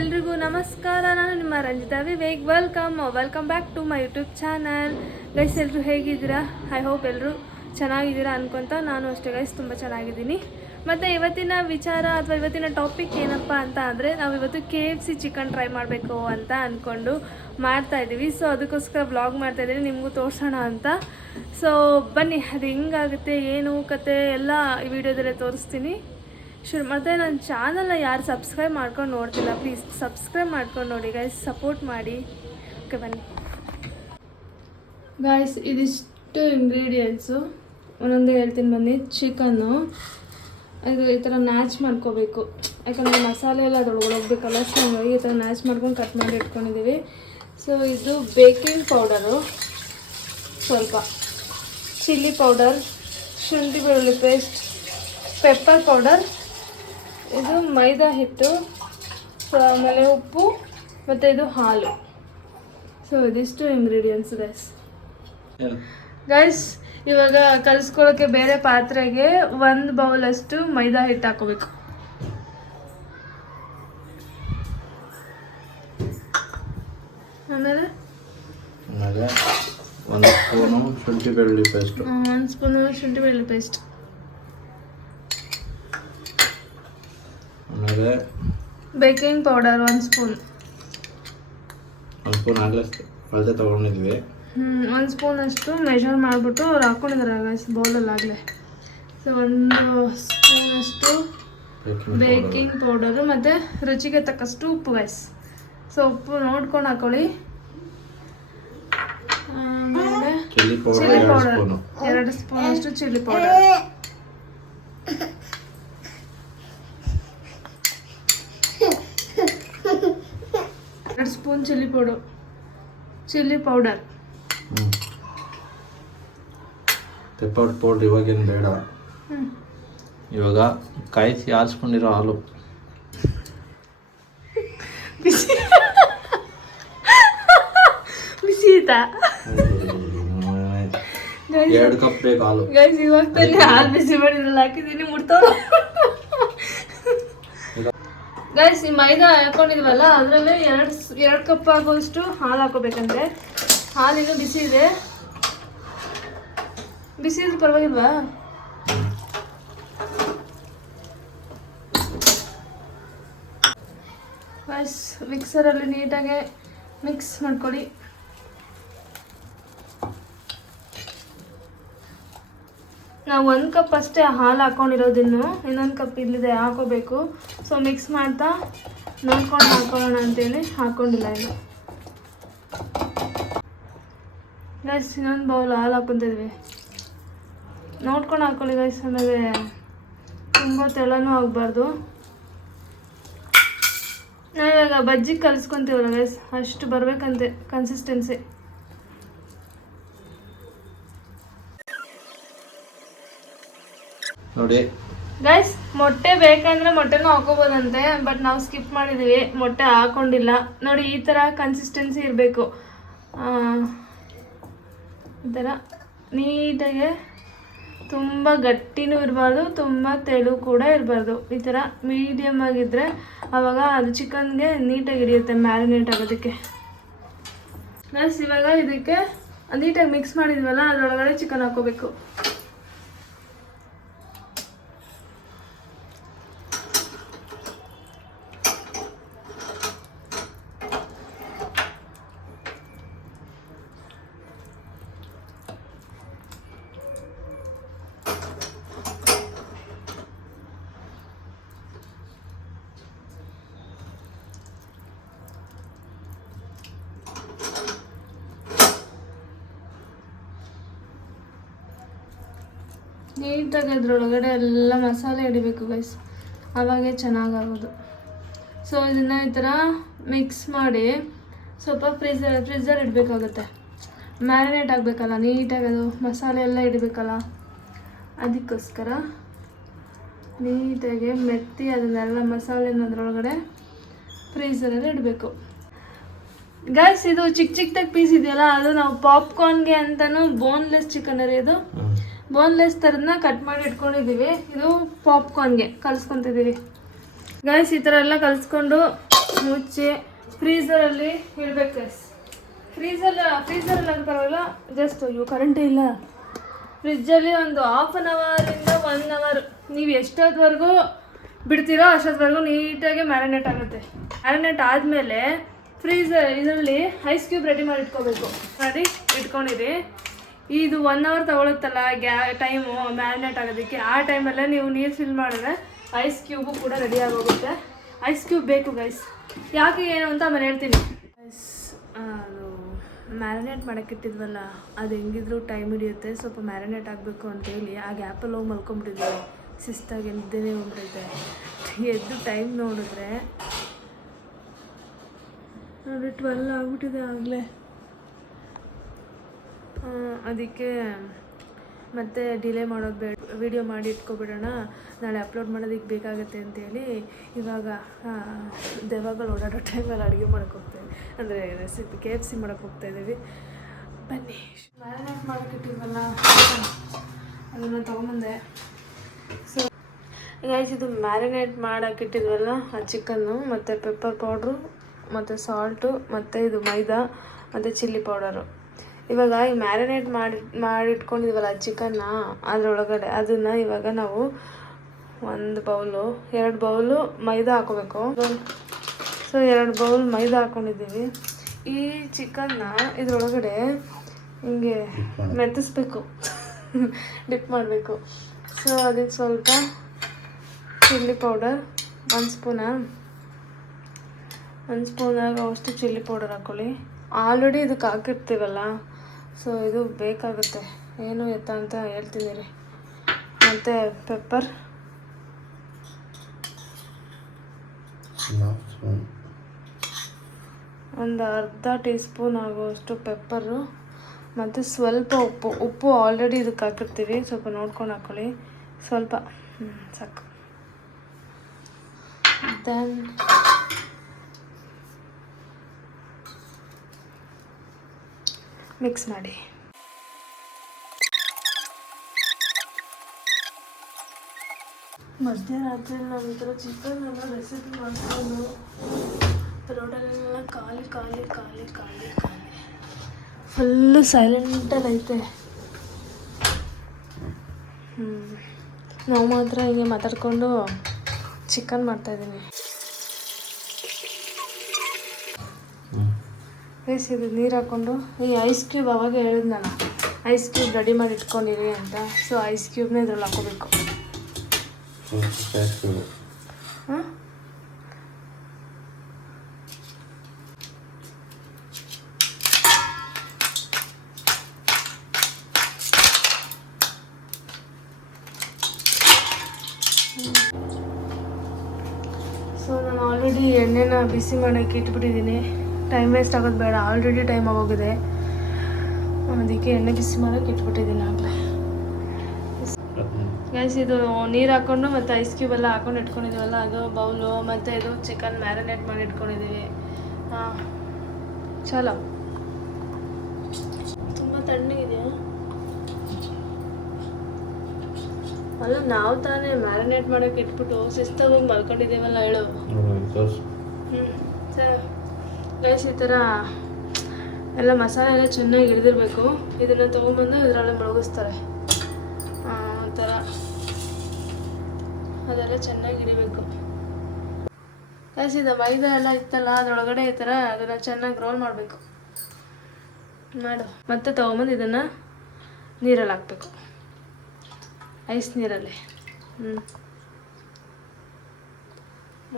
ಎಲ್ರಿಗೂ ನಮಸ್ಕಾರ. ನಾನು ನಿಮ್ಮ Ranjitha Vivek. Welcome back to my YouTube channel. Guys ಎಲ್ಲರೂ ಹೇಗಿದ್ದೀರಾ? ಐ ಹೋಪ್ ಎಲ್ಲರೂ ಚೆನ್ನಾಗಿದ್ದೀರಾ ಅನ್ಕೊತ ನಾನು ಅಷ್ಟೇ ಗೈಸ್ ತುಂಬ ಚೆನ್ನಾಗಿದ್ದೀನಿ. ಮತ್ತು ಇವತ್ತಿನ ವಿಚಾರ ಅಥವಾ ಇವತ್ತಿನ ಟಾಪಿಕ್ ಏನಪ್ಪ ಅಂತ ಅಂದರೆ ನಾವು ಇವತ್ತು KFC ಚಿಕನ್ ಟ್ರೈ ಮಾಡಬೇಕು ಅಂತ ಅಂದ್ಕೊಂಡು ಮಾಡ್ತಾಯಿದ್ದೀವಿ. ಸೊ ಅದಕ್ಕೋಸ್ಕರ ವ್ಲಾಗ್ ಮಾಡ್ತಾಯಿದ್ದೀನಿ, ನಿಮಗೂ ತೋರಿಸೋಣ ಅಂತ. ಸೊ ಬನ್ನಿ, ಅದು ಹೆಂಗಾಗುತ್ತೆ ಏನು ಕತೆ ಎಲ್ಲ ಈ ವಿಡಿಯೋದಲ್ಲೇ ತೋರಿಸ್ತೀನಿ. ಮತ್ತು ನನ್ನ ಚಾನಲ್ನ ಯಾರು ಸಬ್ಸ್ಕ್ರೈಬ್ ಮಾಡ್ಕೊಂಡು ನೋಡ್ತಿಲ್ಲ, ಪ್ಲೀಸ್ ಸಬ್ಸ್ಕ್ರೈಬ್ ಮಾಡ್ಕೊಂಡು ನೋಡಿ ಗೈಸ್, ಸಪೋರ್ಟ್ ಮಾಡಿ. ಓಕೆ ಬನ್ನಿ ಗೈಸ್, ಇದಿಷ್ಟು ಇಂಗ್ರೀಡಿಯೆಂಟ್ಸು ಒಂದೊಂದೇ ಹೇಳ್ತೀನಿ ಬನ್ನಿ. ಚಿಕನ್ನು ಇದು ಈ ಥರ ನ್ಯಾಚ್ ಮಾಡ್ಕೋಬೇಕು, ಯಾಕಂದರೆ ಮಸಾಲೆ ಎಲ್ಲ ಅದ್ರೊಳಗೆ ಹೋಗ್ಬೇಕಲ್ಲ. ಸೊ ಹಂಗಾಗಿ ಈ ಥರ ನ್ಯಾಚ್ ಮಾಡ್ಕೊಂಡು ಕಟ್ ಮಾಡಿ ಇಟ್ಕೊಂಡಿದ್ದೀವಿ. ಸೊ ಇದು ಬೇಕಿಂಗ್ ಪೌಡರು, ಸ್ವಲ್ಪ ಚಿಲ್ಲಿ ಪೌಡರ್, ಶುಂಠಿ ಬೆಳ್ಳುಳ್ಳಿ ಪೇಸ್ಟ್, ಪೆಪ್ಪರ್ ಪೌಡರ್, ಇದು ಮೈದಾ ಹಿಟ್ಟು, ಸೊ ಆಮೇಲೆ ಉಪ್ಪು ಮತ್ತು ಇದು ಹಾಲು. ಸೊ ಇದಿಷ್ಟು ಇಂಗ್ರೀಡಿಯೆಂಟ್ಸ್ ಗೈಸ್. ಇವಾಗ ಕಲಿಸ್ಕೊಳ್ಳೋಕ್ಕೆ ಬೇರೆ ಪಾತ್ರೆಗೆ 1 ಬೌಲಷ್ಟು ಮೈದಾ ಹಿಟ್ಟು ಹಾಕೋಬೇಕು. ಆಮೇಲೆ 1 ಸ್ಪೂನು ಶುಂಠಿ ಬೆಳ್ಳುಳ್ಳಿ ಪೇಸ್ಟ್, 1 ಸ್ಪೂನು ಶುಂಠಿ ಬೆಳ್ಳುಳ್ಳಿ ಪೇಸ್ಟ್, ಆಮೇಲೆ ಬೇಕಿಂಗ್ ಪೌಡರ್ 1 ಸ್ಪೂನ್, 1 ಸ್ಪೂನ್ ಆಗಲೇ ಅಳತೆ ತೊಗೊಂಡಿದ್ವಿ. 1 ಸ್ಪೂನಷ್ಟು ಮೆಷರ್ ಮಾಡಿಬಿಟ್ಟು ಅವ್ರು ಹಾಕ್ಕೊಂಡಿದ್ದಾರೆ ಗೈಸ್ ಬೌಲಲ್ಲಾಗಲೇ. ಸೊ 1 ಸ್ಪೂನಷ್ಟು ಬೇಕಿಂಗ್ ಪೌಡರು ಮತ್ತು ರುಚಿಗೆ ತಕ್ಕಷ್ಟು ಉಪ್ಪು ಗೈಸ್. ಸೊ ಉಪ್ಪು ನೋಡ್ಕೊಂಡು ಹಾಕೊಳ್ಳಿ. ಆಮೇಲೆ ಚಿಲ್ಲಿ ಪೌಡರ್ 2 ಸ್ಪೂನಷ್ಟು chilli powder, 2 spoon chilli powder, pepper powder ಇವಾಗೇನು ಬೇಡ. ಇವಾಗ ಕಾಯಿಸಿ ಆರಿಸ್ಕೊಂಡಿರೋ ಹಾಲು, ಬಿಸಿ ಇತ್ತಾ 2 ಕಪ್ ಬೇಕು ಹಾಲು ಗೈಸ್. ಇವಾಗ ತಾನೇ ಹಾಲು ಬಿಸಿ ಮಾಡಿದ್ರಲ್ಲಿ ಹಾಕಿದ್ದೀನಿ, ಮುಡ್ತಾವ ಗೈಸ್. ಈ ಮೈದಾ ಹಾಕೊಂಡಿದ್ವಲ್ಲ ಅದರಲ್ಲೇ 2 ಕಪ್ ಆಗೋಷ್ಟು ಹಾಲು ಹಾಕೋಬೇಕಂತೆ. ಹಾಲಿನೂ ಬಿಸಿ ಇದೆ, ಬಿಸಿ ಇದ್ರೆ ಪರವಾಗಿಲ್ವಾ? ಗೈಸ್ ಮಿಕ್ಸರಲ್ಲಿ ನೀಟಾಗಿ ಮಿಕ್ಸ್ ಮಾಡ್ಕೊಳ್ಳಿ. ನಾವು 1 ಕಪ್ ಅಷ್ಟೇ ಹಾಲು ಹಾಕ್ಕೊಂಡಿರೋದಿನ್ನು, ಇನ್ನೊಂದು ಕಪ್ ಇಲ್ಲಿದೆ ಹಾಕೋಬೇಕು. ಸೊ ಮಿಕ್ಸ್ ಮಾಡ್ತಾ ನೋಡ್ಕೊಂಡು ಹಾಕೊಳ್ಳೋಣ ಅಂತೇಳಿ ಹಾಕ್ಕೊಂಡಿಲ್ಲ ಇನ್ನು. ಗೈಸ್ ಇನ್ನೊಂದು ಬೌಲ್ ಹಾಲು ಹಾಕ್ಕೊತಿದ್ವಿ, ನೋಡ್ಕೊಂಡು ಹಾಕ್ಕೊಳ್ಳಿ ಗೈಸ್, ಆಮೇಲೆ ತುಂಬ ತೆಳ್ಳನೂ ಆಗಬಾರ್ದು. ನಾವಿವಾಗ ಬಜ್ಜಿಗೆ ಕಲಿಸ್ಕೊತೀವಲ್ಲ ಗೈಸ್, ಅಷ್ಟು ಬರಬೇಕಂತೆ ಕನ್ಸಿಸ್ಟೆನ್ಸಿ. ನೋಡಿ ಗೈಸ್, ಮೊಟ್ಟೆ ಬೇಕಂದ್ರೆ ಮೊಟ್ಟೆನೂ ಹಾಕೋಬೋದಂತೆ, ಬಟ್ ನಾವು ಸ್ಕಿಪ್ ಮಾಡಿದ್ದೀವಿ, ಮೊಟ್ಟೆ ಹಾಕೊಂಡಿಲ್ಲ. ನೋಡಿ ಈ ಥರ ಕನ್ಸಿಸ್ಟೆನ್ಸಿ ಇರಬೇಕು, ಈ ಥರ ನೀಟಾಗೆ, ತುಂಬ ಗಟ್ಟಿನೂ ಇರಬಾರ್ದು, ತುಂಬ ತೆಳು ಕೂಡ ಇರಬಾರ್ದು. ಈ ಥರ ಮೀಡಿಯಮ್ ಆಗಿದ್ದರೆ ಆವಾಗ ಅದು ಚಿಕನ್ಗೆ ನೀಟಾಗಿ ಹಿಡಿಯುತ್ತೆ ಮ್ಯಾರಿನೇಟ್ ಆಗೋದಕ್ಕೆ. ಗೈಸ್ ಇವಾಗ ಇದಕ್ಕೆ ನೀಟಾಗಿ ಮಿಕ್ಸ್ ಮಾಡಿದ್ವಲ್ಲ ಅದರೊಳಗಡೆ ಚಿಕನ್ ಹಾಕೋಬೇಕು. ನೀಟಾಗಿ ಅದ್ರೊಳಗಡೆ ಎಲ್ಲ ಮಸಾಲೆ ಹಿಡಿಬೇಕು ಗೈಸ್, ಆವಾಗೇ ಚೆನ್ನಾಗಾಗೋದು. ಸೊ ಇದನ್ನು ಈ ಥರ ಮಿಕ್ಸ್ ಮಾಡಿ ಸ್ವಲ್ಪ ಫ್ರಿಜ್ಜರ್ ಇಡಬೇಕಾಗುತ್ತೆ, ಮ್ಯಾರಿನೇಟ್ ಆಗಬೇಕಲ್ಲ ನೀಟಾಗಿ, ಅದು ಮಸಾಲೆ ಎಲ್ಲ ಇಡಬೇಕಲ್ಲ, ಅದಕ್ಕೋಸ್ಕರ ನೀಟಾಗಿ ಮೆತ್ತಿ ಅದನ್ನೆಲ್ಲ ಮಸಾಲೆನ ಅದರೊಳಗಡೆ ಫ್ರೀಝರಲ್ಲಿ ಇಡಬೇಕು. ಗೈಸ್ ಇದು ಚಿಕ್ಕದಾಗಿ ಪೀಸ್ ಇದೆಯಲ್ಲ, ಅದು ನಾವು ಪಾಪ್ಕಾರ್ನ್ಗೆ ಅಂತಲೂ ಬೋನ್ಲೆಸ್ ಚಿಕನ್ ರೀ, ಇದು ಬೋನ್ಲೆಸ್ ಥರದನ್ನ ಕಟ್ ಮಾಡಿ ಇಟ್ಕೊಂಡಿದ್ದೀವಿ. ಇದು ಪಾಪ್ಕಾರ್ನ್ಗೆ ಕಲಿಸ್ಕೊತಿದ್ದೀವಿ ಗೈಸ್. ಈ ಥರ ಎಲ್ಲ ಕಲಿಸ್ಕೊಂಡು ಮುಚ್ಚಿ ಫ್ರೀಝರಲ್ಲಿ ಇಡಬೇಕು ಗೈಸ್. ಫ್ರೀಝರಲ್ಲಿ ಅದು ಪರವಾಗಿಲ್ಲ, ಜಸ್ಟ್ ಇವು ಕರೆಂಟೇ ಇಲ್ಲ. ಫ್ರಿಜ್ಜಲ್ಲಿ ಒಂದು 1/2 ಅವರಿಂದ 1 ಅವರ್ ನೀವು ಎಷ್ಟೊತ್ತವರೆಗೂ ಬಿಡ್ತೀರೋ ಅಷ್ಟೊತ್ತವರೆಗೂ ನೀಟಾಗಿ ಮ್ಯಾರಿನೇಟ್ ಆಗುತ್ತೆ. ಮ್ಯಾರಿನೇಟ್ ಆದಮೇಲೆ ಇದರಲ್ಲಿ ಐಸ್ ಕ್ಯೂಬ್ ರೆಡಿ ಮಾಡಿ ಇಟ್ಕೋಬೇಕು. ಮಾಡಿ ಇಟ್ಕೊಂಡಿರಿ. ಇದು 1 ಅವರ್ ತೊಗೊಳುತ್ತಲ್ಲ ಟೈಮು ಮ್ಯಾರಿನೇಟ್ ಆಗೋದಕ್ಕೆ, ಆ ಟೈಮಲ್ಲೇ ನೀವು ನೀರು ಫಿಲ್ ಮಾಡಿದ್ರೆ ಐಸ್ ಕ್ಯೂಬು ಕೂಡ ರೆಡಿ ಆಗೋಗುತ್ತೆ. ಐಸ್ ಕ್ಯೂಬ್ ಬೇಕು ಗೈಸ್. ಯಾಕೆ ಏನು ಅಂತ ಆಮೇಲೆ ಹೇಳ್ತೀನಿ. ಅದು ಮ್ಯಾರಿನೇಟ್ ಮಾಡೋಕ್ಕಿಟ್ಟಿದ್ವಲ್ಲ, ಅದು ಹೆಂಗಿದ್ರು ಟೈಮ್ ಹಿಡಿಯುತ್ತೆ, ಸ್ವಲ್ಪ ಮ್ಯಾರಿನೇಟ್ ಆಗಬೇಕು ಅಂತೇಳಿ ಆ ಗ್ಯಾಪಲ್ಲಿ ಹೋಗಿ ಮಲ್ಕೊಂಬಿಟ್ಟಿದ್ವಿ. ಶಿಸ್ತಾಗಿ ಎದ್ದೇನೆ ಹೋಗ್ಬಿಟ್ಟೈತೆ. ಎದ್ದು ಟೈಮ್ ನೋಡಿದ್ರೆ ನೋಡಿ 12 ಆಗ್ಬಿಟ್ಟಿದೆ ಆಗಲೇ. ಅದಕ್ಕೆ ಮತ್ತೆ ಡಿಲೇ ಮಾಡೋದು ಬೇಡ, ವಿಡಿಯೋ ಮಾಡಿ ಇಟ್ಕೊಬಿಡೋಣ, ನಾಳೆ ಅಪ್ಲೋಡ್ ಮಾಡೋದಕ್ಕೆ ಬೇಕಾಗುತ್ತೆ ಅಂತೇಳಿ ಇವಾಗ ದೆವ್ವಗಳು ಓಡಾಡೋ ಟೈಮಲ್ಲಿ ಅಡುಗೆ ಮಾಡೋಕ್ಕೆ ಹೋಗ್ತಾಯಿದ್ವಿ, ಅಂದರೆ ರೆಸಿಪಿ KFC ಮಾಡೋಕ್ಕೆ ಹೋಗ್ತಾಯಿದ್ದೀವಿ. ಬನ್ನಿ. ಮ್ಯಾರಿನೇಟ್ ಮಾಡೋಕ್ಕಿಟ್ಟಿದ್ವಲ್ಲ ಅದನ್ನು ತೊಗೊಂಬಂದೆ. ಸೊ ಗೈಸ್, ಇದು ಮ್ಯಾರಿನೇಟ್ ಮಾಡೋಕ್ಕಿಟ್ಟಿದ್ವಲ್ಲ ಆ ಚಿಕನ್ನು ಮತ್ತು ಪೆಪ್ಪರ್ ಪೌಡ್ರು ಮತ್ತು ಸಾಲ್ಟು ಮತ್ತು ಇದು ಮೈದಾ ಮತ್ತು ಚಿಲ್ಲಿ ಪೌಡರು. ಇವಾಗ ಈ ಮ್ಯಾರಿನೇಟ್ ಮಾಡಿಟ್ಕೊಂಡಿದ್ವಲ್ಲ ಚಿಕನ್ನ, ಅದರೊಳಗಡೆ ಅದನ್ನು ಇವಾಗ ನಾವು 1 ಬೌಲು 2 ಬೌಲು ಮೈದಾ ಹಾಕೋಬೇಕು. ಸೊ 2 ಬೌಲ್ ಮೈದಾ ಹಾಕ್ಕೊಂಡಿದ್ದೀವಿ. ಈ ಚಿಕನ್ನ ಇದರೊಳಗಡೆ ಹಿಂಗೆ ಮೆತ್ತಿಸ್ಬೇಕು, ಡಿಪ್ ಮಾಡಬೇಕು. ಸೊ ಅದಕ್ಕೆ ಸ್ವಲ್ಪ ಚಿಲ್ಲಿ ಪೌಡರ್ 1 ಸ್ಪೂನಾಗುವಷ್ಟು ಚಿಲ್ಲಿ ಪೌಡರ್ ಹಾಕ್ಕೊಳ್ಳಿ. ಆಲ್ರೆಡಿ ಇದಕ್ಕೆ ಹಾಕಿರ್ತೀವಲ್ಲ, ಸೊ ಇದು ಬೇಕಾಗುತ್ತೆ, ಏನು ಎತ್ತ ಅಂತ ಹೇಳ್ತೀನಿ ರೀ. ಮತ್ತು ಪೆಪ್ಪರ್ ಒಂದು ಅರ್ಧ ಟೀ ಸ್ಪೂನ್ ಆಗುವಷ್ಟು ಪೆಪ್ಪರು ಮತ್ತು ಸ್ವಲ್ಪ ಉಪ್ಪು ಆಲ್ರೆಡಿ ಇದಕ್ಕೆ ಹಾಕಿರ್ತೀವಿ, ಸ್ವಲ್ಪ ನೋಡ್ಕೊಂಡು ಹಾಕ್ಕೊಳ್ಳಿ. ಸ್ವಲ್ಪ ಸಾಕು. ದೆನ್ ಮಿಕ್ಸ್ ಮಾಡಿ. ಮಧ್ಯರಾತ್ರಿ ನಾವು ಈ ಥರ ಚಿಕನ್ ಎಲ್ಲ ರೆಸಿಪಿ ಮಾಡ್ಕೊಂಡು ರೋಡಲ್ಲೆಲ್ಲ ಖಾಲಿ ಫುಲ್ಲು ಸೈಲೆಂಟಲ್ಲಿ ಐತೆ. ನಾವು ಮಾತ್ರ ಹೀಗೆ ಮಾತಾಡ್ಕೊಂಡು ಚಿಕನ್ ಮಾಡ್ತಾಯಿದ್ದೀನಿ. ಗೈಸ್, ಇದು ನೀರು ಹಾಕ್ಕೊಂಡು ಈ ಐಸ್ ಕ್ಯೂಬ್ ಅವಾಗ ಹೇಳಿದ್ ನಾನು, ಐಸ್ ಕ್ಯೂಬ್ ರೆಡಿ ಮಾಡಿ ಇಟ್ಕೊಂಡಿರಿ ಅಂತ. ಸೊ ಐಸ್ ಕ್ಯೂಬ್ನ ಇದ್ರಲ್ಲಿ ಹಾಕೋಬೇಕು. ಹಾಂ, ಸೊ ನಾನು ಆಲ್ರೆಡಿ ಎಣ್ಣೆನ ಬಿಸಿ ಮಾಡೋಕ್ಕೆ ಇಟ್ಬಿಟ್ಟಿದ್ದೀನಿ. ಟೈಮ್ ವೇಸ್ಟ್ ಆಗೋದು ಬೇಡ, ಆಲ್ರೆಡಿ ಟೈಮ್ ಆಗೋಗಿದೆ. ಅದಕ್ಕೆ ಎಣ್ಣೆ ಬಿಸಿ ಮಾಡೋಕ್ಕೆ ಇಟ್ಬಿಟ್ಟಿದ್ದೀನಿ ಆಗಲೇ. ಗೈಸ್, ಇದು ನೀರು ಹಾಕ್ಕೊಂಡು ಮತ್ತು ಐಸ್ ಕ್ಯೂಬ್ ಎಲ್ಲ ಹಾಕೊಂಡು ಇಟ್ಕೊಂಡಿದ್ದೀವಲ್ಲ, ಅದು ಬೌಲು ಮತ್ತು ಇದು ಚಿಕನ್ ಮ್ಯಾರಿನೇಟ್ ಮಾಡಿ ಇಟ್ಕೊಂಡಿದ್ದೀವಿ. ಹಾಂ, ಚಲೋ. ತುಂಬ ತಣ್ಣಗಿದೆಯಾ? ಅಲ್ಲ, ನಾವು ತಾನೇ ಮ್ಯಾರಿನೇಟ್ ಮಾಡೋಕ್ಕೆ ಇಟ್ಬಿಟ್ಟು ಶಿಸ್ತಾಗಿ ಹೋಗಿ ಮಲ್ಕೊಂಡಿದ್ದೀವಲ್ಲ, ಹೇಳು. ಸರಿ ಗೈಸ್, ಈ ಥರ ಎಲ್ಲ ಮಸಾಲೆ ಎಲ್ಲ ಚೆನ್ನಾಗಿ ಹಿಡಿದಿರಬೇಕು. ಇದನ್ನು ತೊಗೊಂಬಂದು ಇದರಲ್ಲೇ ಮುಳುಗಿಸ್ತಾರೆ. ಆ ಥರ ಅದೆಲ್ಲ ಚೆನ್ನಾಗಿ ಹಿಡಿಬೇಕು. ಗೈಸ್, ಇದು ಮೈದಾ ಎಲ್ಲ ಇತ್ತಲ್ಲ, ಅದರೊಳಗಡೆ ಈ ಥರ ಅದನ್ನು ಚೆನ್ನಾಗಿ ರೋಲ್ ಮಾಡಬೇಕು. ಮಾಡು. ಮತ್ತೆ ತೊಗೊಂಬಂದು ಇದನ್ನು ನೀರಲ್ಲಿ ಹಾಕಬೇಕು, ಐಸ್ ನೀರಲ್ಲಿ.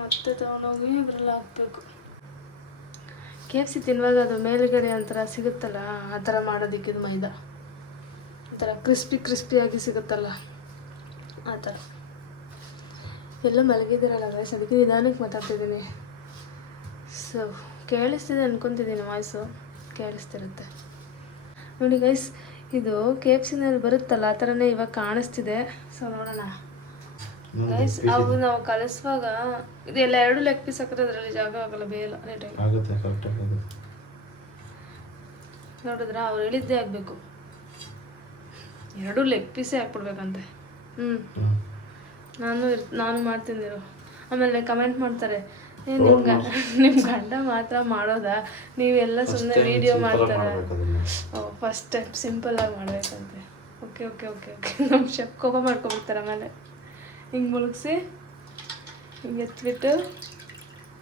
ಮತ್ತೆ ತೊಗೊಂಡೋಗಿ ಇದ್ರಲ್ಲಿ ಹಾಕಬೇಕು. KFC ತಿನ್ನುವಾಗ ಅದು ಮೇಲುಗಡೆ ಒಂಥರ ಸಿಗುತ್ತಲ್ಲ, ಆ ಥರ ಮಾಡೋದಕ್ಕಿದು ಮೈದಾ ಒಂಥರ ಕ್ರಿಸ್ಪಿಯಾಗಿ ಸಿಗುತ್ತಲ್ಲ, ಆ ಥರ. ಎಲ್ಲ ಮಲಗಿದ್ದೀರಲ್ಲ ಗೈಸ್, ಅದಕ್ಕೆ ನಿಧಾನಕ್ಕೆ ಮಾತಾಡ್ತಿದ್ದೀನಿ. ಸೊ ಕೇಳಿಸ್ತಿದೆ ಅನ್ಕೊತಿದ್ದೀನಿ, ವಾಯ್ಸು ಕೇಳಿಸ್ತಿರುತ್ತೆ ನೋಡಿ ಗೈಸ್. ಇದು KFCನಲ್ಲಿ ಬರುತ್ತಲ್ಲ, ಆ ಥರನೇ ಇವಾಗ ಕಾಣಿಸ್ತಿದೆ. ಸೊ ನೋಡೋಣ ಗೈಸ್. ಅವು ನಾವು ಕಲಿಸುವಾಗ ಇದೆಲ್ಲ 2 ಲೆಗ್ ಪೀಸ್ ಹಾಕಿದ್ರೆ ಅದರಲ್ಲಿ ಜಾಗ ಆಗಲ್ಲ, ಬೇಯಲ್ಲ ನೀಟಾಗಿ. ನೋಡಿದ್ರ, ಅವ್ರು ಹೇಳಿದ್ದೇ ಆಗಬೇಕು, 2 ಲೆಗ್ ಪೀಸೇ ಹಾಕ್ಬಿಡ್ಬೇಕಂತೆ. ನಾನು ಮಾಡ್ತಿದ್ದಿರು. ಆಮೇಲೆ ಕಮೆಂಟ್ ಮಾಡ್ತಾರೆ, ನಿಮ್ಮ ಗಂಡ ಮಾತ್ರ ಮಾಡೋದಾ? ನೀವೆಲ್ಲ ಸುಮ್ಮನೆ ವಿಡಿಯೋ ಮಾಡ್ತಾರೆ. ಫಸ್ಟ್ ಟೈಮ್ ಸಿಂಪಲ್ಲಾಗಿ ಮಾಡಬೇಕಂತೆ. Okay okay okay okay. ನಮ್ಮ ಶೆಫ್ ಕೋಪ ಮಾಡ್ಕೊಬಿಡ್ತಾರೆ. ಆಮೇಲೆ ಹಿಂಗೆ ಮುಳುಗಿಸಿ ಹಿಂಗೆ ಎತ್ಬಿಟ್ಟು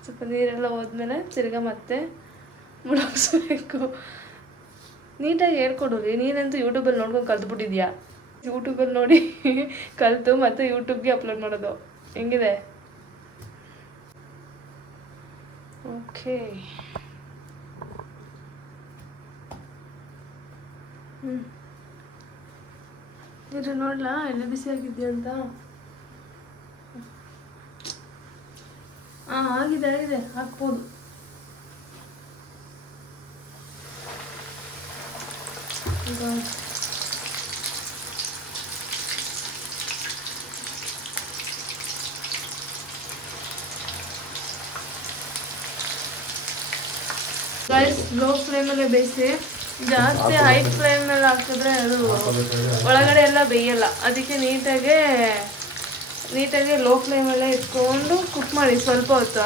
ಸ್ವಲ್ಪ ನೀರೆಲ್ಲ ಹೋದ್ಮೇಲೆ ತಿರ್ಗಾ ಮತ್ತೆ ಮುಳುಗಿಸ್ಬೇಕು. ನೀಟಾಗಿ ಹೇಳ್ಕೊಡ್ರಿ. ನೀನಂತೂ ಯೂಟ್ಯೂಬಲ್ಲಿ ನೋಡ್ಕೊಂಡು ಕಲ್ತ್ಬಿಟ್ಟಿದ್ಯಾ. ಯೂಟ್ಯೂಬಲ್ಲಿ ನೋಡಿ ಕಲಿತು ಮತ್ತೆ ಯೂಟ್ಯೂಬ್ಗೆ ಅಪ್ಲೋಡ್ ಮಾಡೋದು ಹೆಂಗಿದೆ? ಓಕೆ. ಇದು ನೋಡ್ಲಾ ಎಣ್ಣೆ ಬಿಸಿ ಆಗಿದೆಯಾ ಅಂತ? ಆಗಿದೆ ಆಗಿದೆ, ಹಾಕ್ಬೋದು. ಈಗ ಲೋ ಫ್ಲೇಮಲ್ಲೇ ಬೇಯಿಸಿ. ಜಾಸ್ತಿ ಹೈ ಫ್ಲೇಮಲ್ಲಿ ಹಾಕಿದ್ರೆ ಅದು ಒಳಗಡೆ ಎಲ್ಲ ಬೇಯಲ್ಲ. ಅದಕ್ಕೆ ನೀಟಾಗಿ ಲೋ ಫ್ಲೇಮಲ್ಲೇ ಇಟ್ಕೊಂಡು ಕುಕ್ ಮಾಡಿ ಸ್ವಲ್ಪ ಹೊತ್ತು.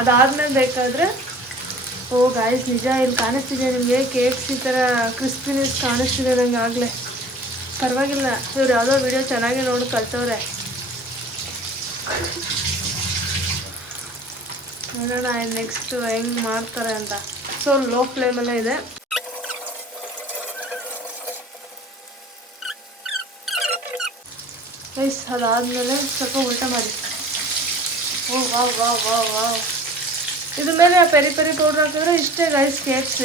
ಅದಾದ್ಮೇಲೆ ಬೇಕಾದರೆ ಗಾಯ್ಸ್ ನಿಜ ಇಲ್ಲಿ ಕಾಣಿಸ್ತಿದೆ ನಿಮಗೆ. ಕೇಕ್ಸ್ ಈ ಥರ ಕ್ರಿಸ್ಪಿನೆಸ್ ಕಾಣಿಸ್ತಿದೆ ನಂಗೆ ಆಗಲೇ. ಪರವಾಗಿಲ್ಲ, ಇವ್ರು ಯಾವುದೋ ವಿಡಿಯೋ ಚೆನ್ನಾಗಿ ನೋಡಿ ಕಲ್ತವ್ರೆ. ನೋಡೋಣ ನೆಕ್ಸ್ಟ್ ಹೆಂಗೆ ಮಾಡ್ತಾರೆ ಅಂತ. ಸೊ ಲೋ ಫ್ಲೇಮಲ್ಲೇ ಇದೆ. ಗೈಸ್ ಅದಾದಮೇಲೆ ಸ್ವಲ್ಪ ಊಟ ಮಾಡಿ. Wow wow wow wow. ಇದ್ರ ಮೇಲೆ ಪೆರಿ ಪೆರಿ ಪೌಡ್ರ್ ಹಾಕಿದ್ರೆ ಇಷ್ಟೇ ಗೈಸ್ KFC.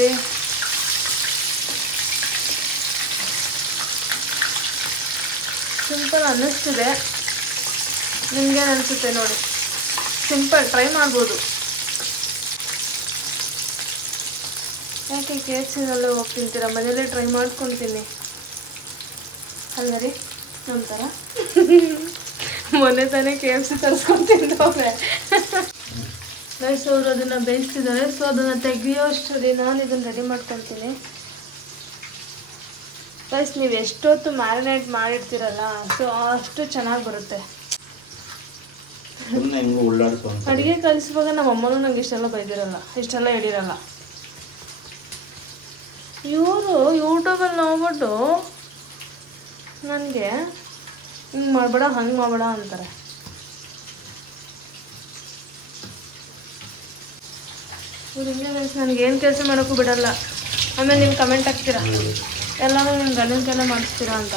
ಸಿಂಪಲ್ ಅನ್ನಿಸ್ತಿದೆ. ನಿಮ್ಗೇನು ಅನಿಸುತ್ತೆ ನೋಡಿ? ಸಿಂಪಲ್, ಟ್ರೈ ಮಾಡ್ಬೋದು. ಯಾಕೆ KFCನಲ್ಲೇ ಹೋಗಿ ತಿಂತೀರಾ? ಮನೇಲೇ ಟ್ರೈ ಮಾಡ್ಕೊತೀನಿ ಅಲ್ಲ ರೀ ಒಂಥರ. ಮೊನ್ನೆ ತಾನೇ KFC ತರಿಸ್ಕೊಂಡು ತಿಂದವ್ರೆ. ಗೈಸ್ ಅವರು ಅದನ್ನು ಬೇಯಿಸ್ತಿದ್ದಾರೆ. ಸೊ ಅದನ್ನು ತೆಗಿಯೋಷ್ಟರಲ್ಲಿ ನಾನು ಇದನ್ನು ರೆಡಿ ಮಾಡ್ಕೊತೀನಿ. ಗೈಸ್ ನೀವು ಎಷ್ಟೊತ್ತು ಮ್ಯಾರಿನೇಟ್ ಮಾಡಿರ್ತೀರಲ್ಲ, ಸೊ ಅಷ್ಟು ಚೆನ್ನಾಗಿ ಬರುತ್ತೆ. ಅಡುಗೆ ಕಲಿಸುವಾಗ ನಮ್ಮ ಅಮ್ಮನೂ ನಂಗೆ ಇಷ್ಟೆಲ್ಲ ಬೈದಿರಲ್ಲ, ಇಷ್ಟೆಲ್ಲ ಹಿಡಿರಲ್ಲ. ಇವರು ಯೂಟ್ಯೂಬಲ್ಲಿ ನೋಡ್ಬಿಟ್ಟು ನನಗೆ ಹಿಂಗೆ ಮಾಡಬೇಡ ಹಂಗೆ ಮಾಡಬೇಡ ಅಂತಾರೆ. ಇವ್ರು ಹಿಂಗೆ ನನಗೇನು ಕೆಲಸ ಮಾಡೋಕ್ಕೂ ಬಿಡಲ್ಲ. ಆಮೇಲೆ ನೀವು ಕಮೆಂಟ್ ಹಾಕ್ತೀರಾ ಎಲ್ಲನೂ ನಿಮ್ಮ ಗಂಡನ ಕೈಲೇ ಮಾಡಿಸ್ತೀರಾ ಅಂತ.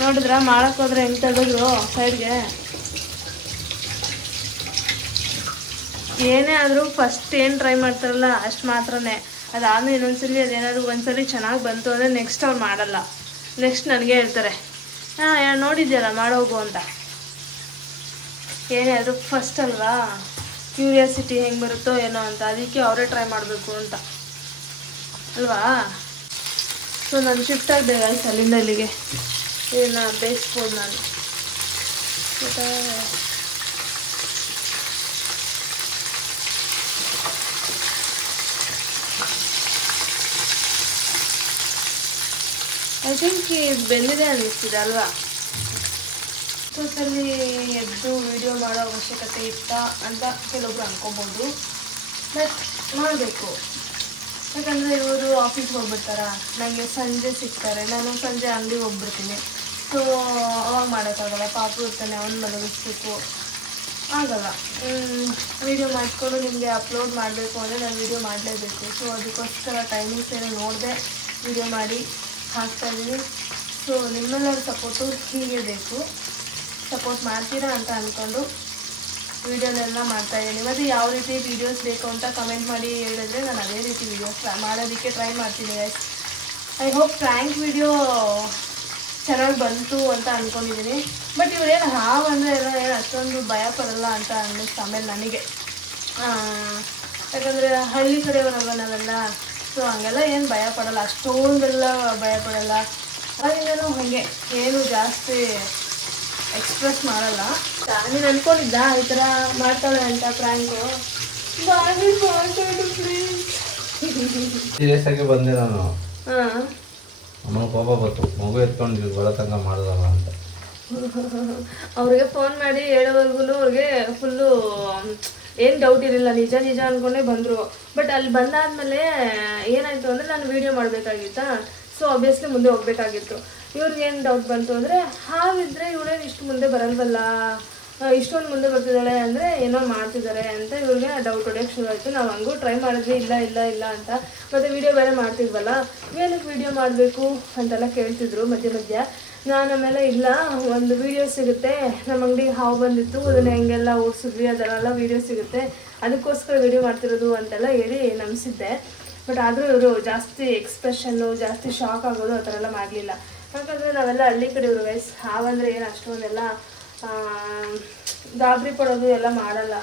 ನೋಡಿದ್ರಾ ಮಾಡೋಕ್ಕೆ ಹೋದ್ರೆ ಹೆಂಗೆ ತೆಗೆದ್ರು ಸೈಡ್ಗೆ. ಏನೇ ಆದರೂ ಫಸ್ಟ್ ಏನು ಟ್ರೈ ಮಾಡ್ತಾರಲ್ಲ ಅಷ್ಟು ಮಾತ್ರನೇ. ಅದಾದಮೇಲೆ ಇನ್ನೊಂದ್ಸಲಿ ಅದೇನಾದರೂ ಒಂದ್ಸಲಿ ಚೆನ್ನಾಗಿ ಬಂತು ಅಂದರೆ ನೆಕ್ಸ್ಟ್ ಅವ್ರು ಮಾಡಲ್ಲ. ನೆಕ್ಸ್ಟ್ ನನಗೆ ಹೇಳ್ತಾರೆ, ನೋಡಿದ್ಯಲ್ಲ ಮಾಡೋಗು ಅಂತ. ಏನೇ ಆದರೂ ಫಸ್ಟ್ ಅಲ್ವಾ, ಕ್ಯೂರಿಯಾಸಿಟಿ ಹೆಂಗೆ ಬರುತ್ತೋ ಏನೋ ಅಂತ. ಅದಕ್ಕೆ ಅವರೇ ಟ್ರೈ ಮಾಡಬೇಕು ಅಂತ ಅಲ್ವಾ. ಸೊ ನಾನು ಶಿಫ್ಟ್ ಆಗದೆ ಗೈಸ್ ಅಲ್ಲಿಂದ ಇಲ್ಲಿಗೆ. ಇದನ್ನು ಬೇಯಿಸ್ಬೋದು ನಾನು. ಐ ಥಿಂಕ್ ಇದು ಬೆಂದಿದೆ ಅನ್ನಿಸ್ತಿದೆ ಅಲ್ವಾ. ಸೊಸಲ್ಲಿ ಎದ್ದು ವಿಡಿಯೋ ಮಾಡೋ ಅವಶ್ಯಕತೆ ಇತ್ತಾ ಅಂತ ಕೆಲವೊಬ್ರು ಅನ್ಕೊಬೋದು. ಬಟ್ ಮಾಡಬೇಕು. ಯಾಕಂದರೆ ಇವರು ಆಫೀಸ್ಗೆ ಹೋಗ್ಬಿಡ್ತಾರ, ನನಗೆ ಸಂಜೆ ಸಿಗ್ತಾರೆ. ನಾನು ಸಂಜೆ ಅಂಗಡಿಗೆ ಹೋಗ್ಬಿಡ್ತೀನಿ. ಸೊ ಅವಾಗ ಮಾಡೋಕ್ಕಾಗಲ್ಲ. ಪಾಪು ಇರ್ತಾನೆ, ಅವನು ಮಲಗಿಸ್ಬೇಕು, ಆಗಲ್ಲ. ವಿಡಿಯೋ ಮಾಡಿಕೊಂಡು ನಿಮಗೆ ಅಪ್ಲೋಡ್ ಮಾಡಬೇಕು ಅಂದರೆ ನಾನು ವಿಡಿಯೋ ಮಾಡಲೇಬೇಕು. ಸೊ ಅದಕ್ಕೋಸ್ಕರ ಟೈಮಿಂಗ್ಸ್ ಏನೋ ನೋಡಿದೆ ವಿಡಿಯೋ ಮಾಡಿ ಹಾಕ್ತಾಯಿದ್ದೀನಿ. ಸೊ ನಿಮ್ಮೆಲ್ಲರ ಸಪೋರ್ಟು ಹೀಗೆ ಬೇಕು. ಸಪೋರ್ಟ್ ಮಾಡ್ತೀರಾ ಅಂತ ಅಂದ್ಕೊಂಡು ವೀಡಿಯೋನೆಲ್ಲ ಮಾಡ್ತಾಯಿದ್ದೀನಿ. ಮತ್ತು ಯಾವ ರೀತಿ ವೀಡಿಯೋಸ್ ಬೇಕು ಅಂತ ಕಮೆಂಟ್ ಮಾಡಿ ಹೇಳಿದ್ರೆ ನಾನು ಅದೇ ರೀತಿ ವೀಡಿಯೋಸ್ ಮಾಡೋದಕ್ಕೆ ಟ್ರೈ ಮಾಡ್ತೀನಿ guys. I hope frank video ಚೆನ್ನಾಗಿ ಬಂತು ಅಂತ ಅಂದ್ಕೊಂಡಿದ್ದೀನಿ. ಬಟ್ ಇವರೇನು ಹಾವಂದರೆ ಎಲ್ಲ ಏನು ಅಷ್ಟೊಂದು ಭಯ ಪಡಲ್ಲ ಅಂತ ಅನ್ನಿಸ್ತು ಆಮೇಲೆ ನನಗೆ. ಯಾಕಂದರೆ ಹಳ್ಳಿ ಕಡೆಯವರಲ್ವ ನಾವೆಲ್ಲ. ಸೊ ಹಂಗೆಲ್ಲ ಏನು ಭಯ ಪಡಲ್ಲ, ಅಷ್ಟೊಂದೆಲ್ಲ ಭಯ ಪಡಲ್ಲ. ಅವಾಗಿಂದನೂ ಹಾಗೆ ಏನು ಜಾಸ್ತಿ ಎಕ್ಸ್ಪ್ರೆಸ್ ಮಾಡಲ್ಲ. ನೀನು ಅಂದ್ಕೊಂಡಿದ್ದ ಈ ಥರ ಮಾಡ್ತಾಳೆ ಅಂತ ಫ್ರ್ಯಾಂಕು? ಸೀರಿಯಸ್ ಆಗಿ ಬಂದೆ ನಾನು. ಅಮ್ಮನ ಕೋಪ ಬಂತು, ಮಗು ಎತ್ಕೊಂಡು ಬರೋ ತನಕ ಮಾಡಿದಲ್ಲ ಅಂತ. ಅವ್ರಿಗೆ ಫೋನ್ ಮಾಡಿ ಹೇಳೋವರೆಗೂ ಅವ್ರಿಗೆ ಫುಲ್ಲು ಏನು ಡೌಟ್ ಇರಲಿಲ್ಲ, ನಿಜ ನಿಜ ಅಂದ್ಕೊಂಡೇ ಬಂದರು. ಬಟ್ ಅಲ್ಲಿ ಬಂದಾದಮೇಲೆ ಏನಾಯಿತು ಅಂದರೆ ನಾನು ವೀಡಿಯೋ ಮಾಡಬೇಕಾಗಿತ್ತಾ, ಸೊ ಆಬ್ವಿಯಸ್ಲಿ ಮುಂದೆ ಹೋಗಬೇಕಾಗಿತ್ತು. ಇವ್ರಿಗೇನು ಡೌಟ್ ಬಂತು ಅಂದರೆ, ಹಾಗಿದ್ರೆ ಇವಳೇನು ಇಷ್ಟು ಮುಂದೆ ಬರಲ್ವಲ್ಲ, ಇಷ್ಟೊಂದು ಮುಂದೆ ಬರ್ತಿದ್ದಾಳೆ ಅಂದರೆ ಏನೋ ಮಾಡ್ತಿದ್ದಾರೆ ಅಂತ ಇವ್ರಿಗೆ ಡೌಟ್ ಹೊಡೆಯೋಕ್ಕೆ ಶುರು ಆಯಿತು. ನಾವು ಹಂಗೂ ಟ್ರೈ ಮಾಡಿದ್ವಿ, ಇಲ್ಲ ಇಲ್ಲ ಇಲ್ಲ ಅಂತ. ಮತ್ತು ವೀಡಿಯೋ ಬೇರೆ ಮಾಡ್ತಿದ್ವಲ್ಲ, ಏನಕ್ಕೆ ವೀಡಿಯೋ ಮಾಡಬೇಕು ಅಂತೆಲ್ಲ ಕೇಳ್ತಿದ್ರು ಮಧ್ಯ ಮಧ್ಯ. ನಾನು ಆಮೇಲೆ ಇಲ್ಲ, ಒಂದು ವೀಡಿಯೋ ಸಿಗುತ್ತೆ, ನಮ್ಮ ಅಂಗಡಿಗೆ ಹಾವು ಬಂದಿತ್ತು, ಅದನ್ನು ಹೆಂಗೆಲ್ಲ ಓಡಿಸಿದ್ವಿ ಅದನ್ನೆಲ್ಲ ವೀಡಿಯೋ ಸಿಗುತ್ತೆ, ಅದಕ್ಕೋಸ್ಕರ ವೀಡಿಯೋ ಮಾಡ್ತಿರೋದು ಅಂತೆಲ್ಲ ಹೇಳಿ ನಂಬಿಸಿದ್ದೆ. ಬಟ್ ಆದರೂ ಇವರು ಜಾಸ್ತಿ ಎಕ್ಸ್ಪ್ರೆಷನ್ನು, ಜಾಸ್ತಿ ಶಾಕ್ ಆಗೋದು ಆ ಥರ ಎಲ್ಲ ಮಾಡಲಿಲ್ಲ. ಯಾಕಂದರೆ ನಾವೆಲ್ಲ ಹಳ್ಳಿ ಕಡೆಯವರು ಗೈಸ್, ಹಾವಂದರೆ ಏನು ಅಷ್ಟೊಂದೆಲ್ಲ ಗಾಬರಿ ಪಡೋದು ಎಲ್ಲ ಮಾಡಲ್ಲ.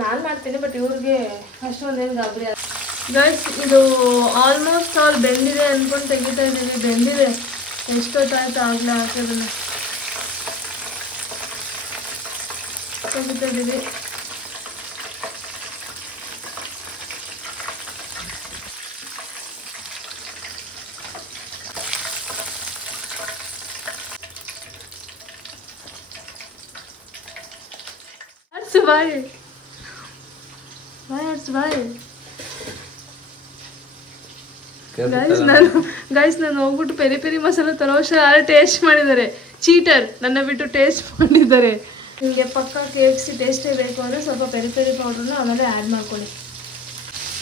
ನಾನು ಮಾಡ್ತೀನಿ, ಬಟ್ ಇವ್ರಿಗೆ ಅಷ್ಟೊಂದೇನು ಗಾಬರಿ ಆಗ. ಗೈಸ್ ಇದು ಆಲ್ಮೋಸ್ಟ್ ಆಲ್ ಬೆಂದಿದೆ ಅಂದ್ಕೊಂಡು ತೆಗಿತಾ ಇದ್ದೀವಿ. ಬೆಂದಿದೆ, ಎಷ್ಟೊತ್ತಾಯ್ತು ಆಗಲೇ ಹಾಕೋದನ್ನು ತೆಗಿತಾ ಇದ್ದೀವಿ. ಗೈಸ್ ನಾನು ಹೋಗ್ಬಿಟ್ಟು ಪೆರಿ ಪೆರಿ ಮಸಾಲ ತರೋ ಟೇಸ್ಟ್ ಮಾಡಿದ್ದಾರೆ. ಚೀಟರ್, ನನ್ನ ಬಿಟ್ಟು ಟೇಸ್ಟ್ ಮಾಡಿದ್ದಾರೆ. ನಿಮಗೆ ಪಕ್ಕ KFC ಟೇಸ್ಟೇ ಬೇಕು ಅಂದರೆ ಸ್ವಲ್ಪ ಪೆರಿ ಪೆರಿ ಪೌಡ್ರನ್ನ ಆಮೇಲೆ ಆ್ಯಡ್ ಮಾಡ್ಕೊಳ್ಳಿ.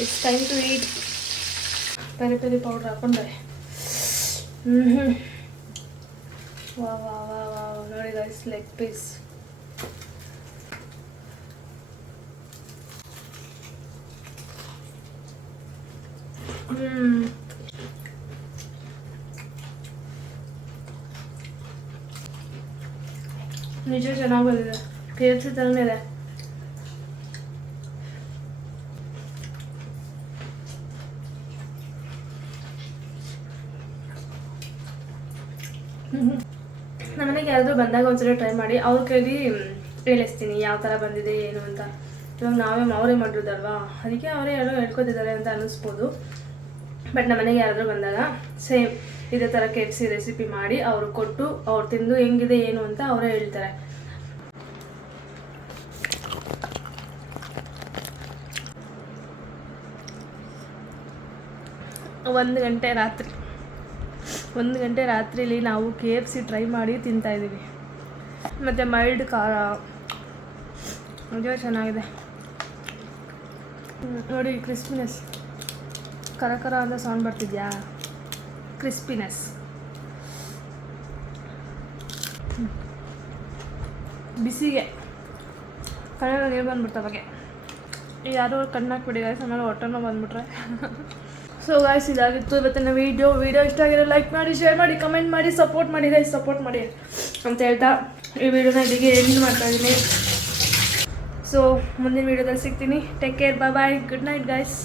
It's time to eat. Peri peri powder ಹಾಕೊಂಡ್ರೆ ವಾ ವಾ ವಾ ವಾ ನೋಡಿ ಗೈಸ್, ಲೆಗ್ ಪೀಸ್. ನಿಜ ಚೆನ್ನಾಗಿ ಬಂದಿದೆ, KFC ಥರನೇ ಇದೆ. ನಮ್ಮನೆಗೆ ಯಾರಾದರೂ ಬಂದಾಗ ಒಂದ್ಸಲ ಟ್ರೈ ಮಾಡಿ, ಅವ್ರ ಕೈಲಿ ಹೇಳಿಸ್ತೀನಿ ಯಾವ ಥರ ಬಂದಿದೆ ಏನು ಅಂತ. ಇವಾಗ ಅವರೇ ಮಾಡಿರೋದಲ್ವಾ, ಅದಕ್ಕೆ ಅವರೇ ಯಾರೋ ಹೇಳ್ಕೊತಿದ್ದಾರೆ ಅಂತ ಅನ್ನಿಸ್ಬೋದು. ಬಟ್ ನಮ್ಮನೆಗೆ ಯಾರಾದರೂ ಬಂದಾಗ ಸೇಮ್ ಇದೇ ಥರ KFC ರೆಸಿಪಿ ಮಾಡಿ ಅವರು ಕೊಟ್ಟು ಅವ್ರು ತಿಂದು ಹೆಂಗಿದೆ ಏನು ಅಂತ ಅವರೇ ಹೇಳ್ತಾರೆ. ಒಂದು ಗಂಟೆ ರಾತ್ರಿಲಿ ನಾವು KFC ಟ್ರೈ ಮಾಡಿ ತಿಂತಾಯಿದ್ದೀವಿ. ಮತ್ತು ಮೈಲ್ಡ್ ಖಾರ, ಅದೇ ಚೆನ್ನಾಗಿದೆ ನೋಡಿ. ಕ್ರಿಸ್ಪಿನೆಸ್, ಕರ ಅಂತ ಸೌಂಡ್ ಬರ್ತಿದ್ಯಾ? ಕ್ರಿಸ್ಪಿನೆಸ್. ಬಿಸಿಗೆ ಕಣ್ಣೆಲ್ಲ ನೀರು ಬಂದ್ಬಿಡ್ತಾವಾಗೆ. ಯಾರೋ ಕಣ್ಣಾಕ್ಬಿಡಿ ಗಾಯ್ಸ್, ಆಮೇಲೆ ಹೊಟ್ಟೆನೋ ಬಂದ್ಬಿಟ್ರೆ. ಸೊ ಗಾಯ್ಸ್ ಇದಾಗಿತ್ತು ಇವತ್ತಿನ ವಿಡಿಯೋ ಇಷ್ಟ ಆಗಿರೋ ಲೈಕ್ ಮಾಡಿ, ಶೇರ್ ಮಾಡಿ, ಕಮೆಂಟ್ ಮಾಡಿ, ಸಪೋರ್ಟ್ ಮಾಡಿ ಗೈಸ್, ಸಪೋರ್ಟ್ ಮಾಡಿ ಅಂತ ಹೇಳ್ತಾ ಈ ವಿಡಿಯೋನ ಇಲ್ಲಿಗೆ ಎಂಡ್ ಮಾಡ್ತಾ ಇದ್ದೀನಿ. ಸೊ ಮುಂದಿನ ವಿಡಿಯೋದಲ್ಲಿ ಸಿಗ್ತೀನಿ. ಟೇಕ್ ಕೇರ್, ಬಾಯ್ ಬಾಯ್, ಗುಡ್ ನೈಟ್ ಗೈಸ್.